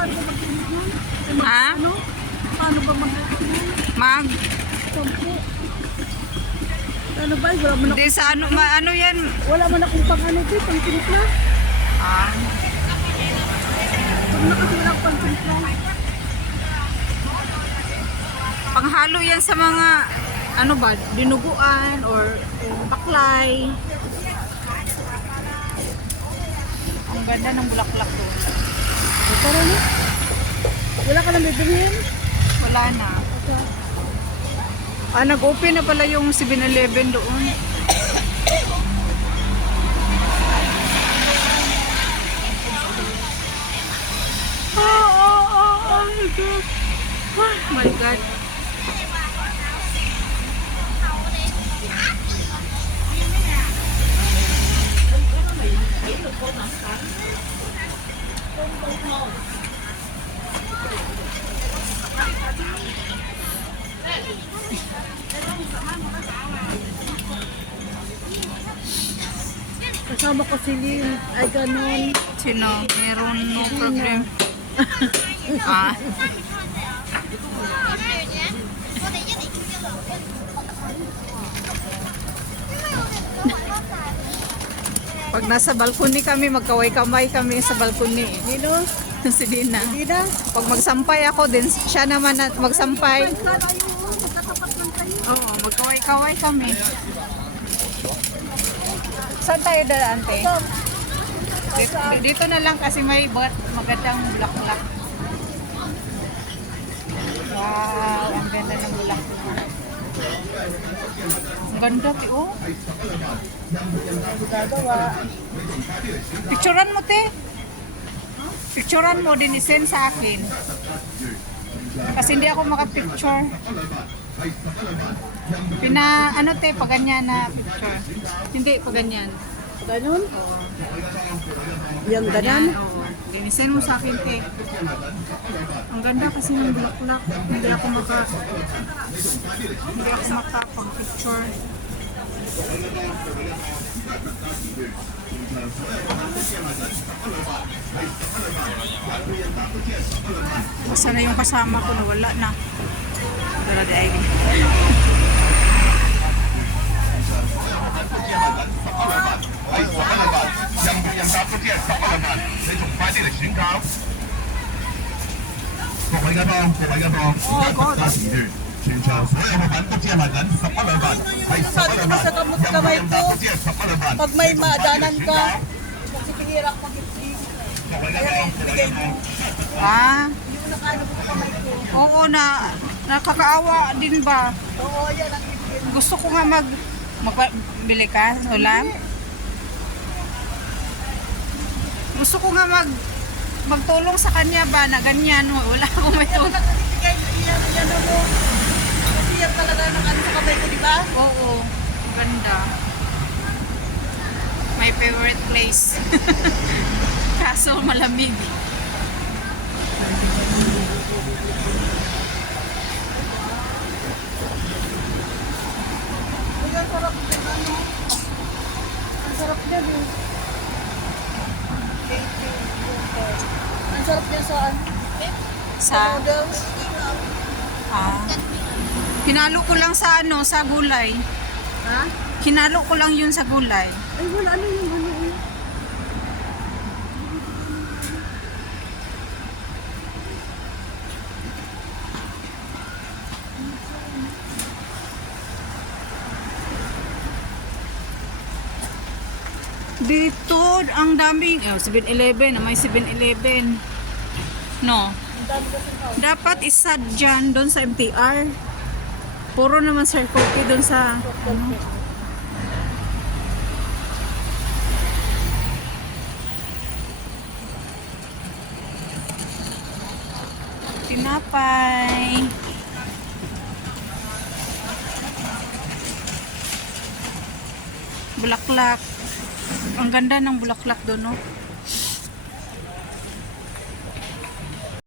paano ba mag-init nun? Ha? Ano? Paano ba mag-init? Mag? Sampo. Ano ba? Wala man Hindi sa ano, ano yan? wala man akong pang ano ito, pang timpla. Ah, Pag nakasilang pang timpla. panghalo yan sa mga, ano ba, dinuguan or baklay. Ang ganda ng bulaklak doon. Tara na. Wala ka nang bibilhin? Wala na. Ah, nag-open na pala yung 7-Eleven doon. Oh my God. Kasama ko si Lynn. Ay, ganun. Sino? Meron no problem. Ah. Pag nasa balkoni kami, magkaway-kamay kami sa balkoni. Nino? Si Dina. Hindi na. Pag magsampay ako din, siya naman na magsampay. Magkatapat lang kayo. Oo, magkaway-kaway kami. Saan tayo dadaan, te? Dito na lang kasi may magandang bulaklak. Wow, ang ganda ng bulaklak. Ang ganda, te, oh. Gagawa. Picturean mo, te. Picturean mo, din isend sa akin. Kasi hindi ako makapicture. Ano, te, pag ganyan na picture. Hindi, pag ganyan. Ganun? Oo. Yung ganan? Oo. Dinisend mo sa akin, te. Ang ganda kasi ng bulaklak. Hindi ako makapag-picture. Basta na yung kasama ko na wala na. Pero dahil. 係11禮拜，任搭嗰啲係11禮拜，你仲快啲嚟選購。各位街坊，揸時段，全場所有嘅品都只係賣緊11兩份，係11兩份。任搭嗰啲係11兩份。 Pag may maadanan ka, kasi pinirap mag-ibig. 各位街坊，Bigay mo. Ah, Yung nakano ko kamay ko. oo na. Nakakaawa din ba? Oo, yan ang ibigay. Gusto ko nga magbili ka ng ulam. Gusto ko nga magtulong sa kanya ba na ganyan. Wala akong may Kaya tulong. nakabigay yan mo. Kasi yan talaga nakano sa kamay ko, di ba? Oo, ang ganda. My favorite place. Kaso malamig. Uy, ang sarap din ano. Ang sarap niya din. Ang sarap niya sa ano? Sa Noodles. hinalo ko lang sa sa gulay. Ha? Hinalo ko lang yun sa gulay. Ay, wala ano yung ano eh. Dito, ang daming 7-Eleven, may 7-Eleven. No. Ang dami kasi tao. Dapat isa dyan doon sa MTR. Puro naman circle K doon sa tinapay. Bulaklak. Ang ganda ng bulaklak doon, no?